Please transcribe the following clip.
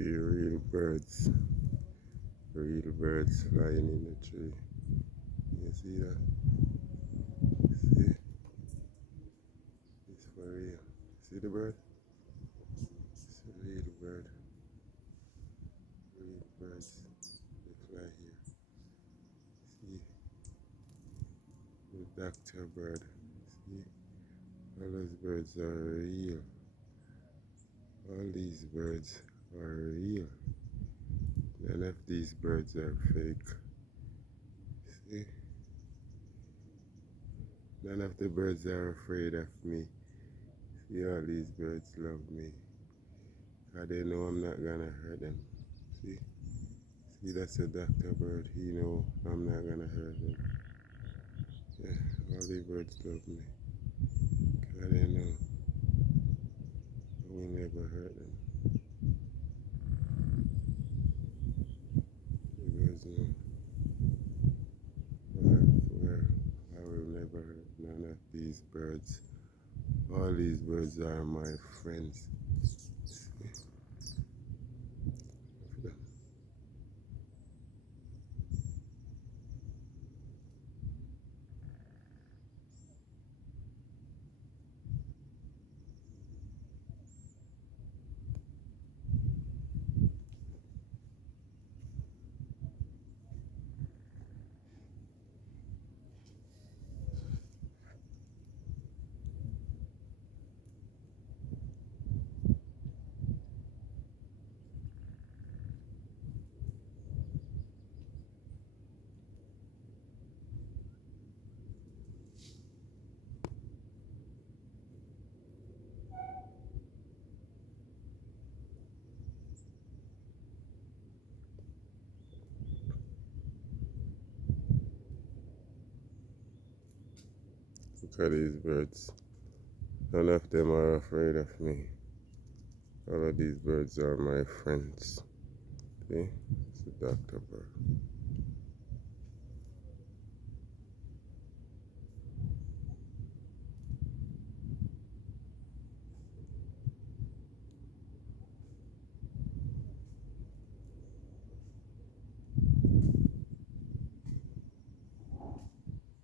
See real birds flying in the tree. You see that? See? It's for real. See the bird? It's a real bird. Real birds. They fly here. See? The doctor bird. See? All those birds are real. All these birds are real. None of these birds are fake. See? None of the birds are afraid of me. See, all these birds love me. Because they know I'm not gonna hurt them. See? See, that's a doctor bird. He know I'm not gonna hurt him. Yeah, all the birds love me. Because they know I will never hurt them. The birds know where I will never hurt none of these birds. All these birds are my friends. Look at these birds. None of them are afraid of me. All of these birds are my friends. See? It's a doctor bird.